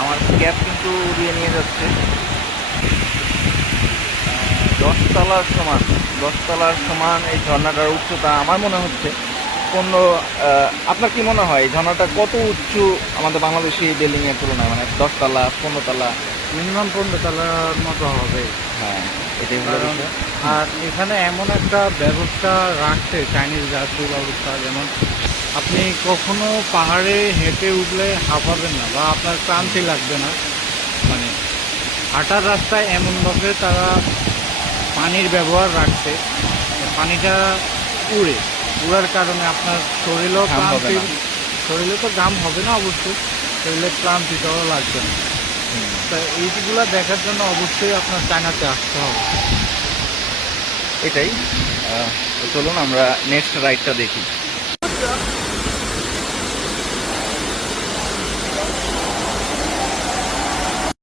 আমার ক্যাব কিন্তু উড়িয়ে নিয়ে যাচ্ছে 10 তলার সমান। 10 তলার সমান এই ঝর্ণাটার উচ্চতা আমার মনে হচ্ছে 15। আপনার কি মনে হয় এই ঝর্ণাটা কত উঁচু আমাদের বাংলাদেশি বিল্ডিং এর তুলনায়, মানে 10 তলা 15 তলা? মিনিমাম 15 তলার মতো হবে। হ্যাঁ, এটাই হলো কারণ বিষয়। আর এখানে এমন একটা ব্যবস্থা রাখছে চাইনিজ রাষ্ট্র ব্যবস্থা, যেমন আপনি কখনো পাহাড়ে হেঁটে উঠলে হাঁপাবেন না বা আপনার ক্লান্তি লাগবে না। মানে হাঁটার রাস্তায় এমনভাবে তারা পানির ব্যবহার রাখছে, পানিটা উড়ে উড়ার কারণে আপনার শরীরেও ঘাম হবে ক্লান্তি, না। শরীরে তো ঘাম হবে না অবশ্যই, শরীরে ক্লান্তিটাও লাগবে না। হুম, তা এইগুলা দেখার জন্য অবশ্যই আপনার চায়নাতে আসতে হবে। এটাই। তো চলুন আমরা নেক্সট রাইডটা দেখি।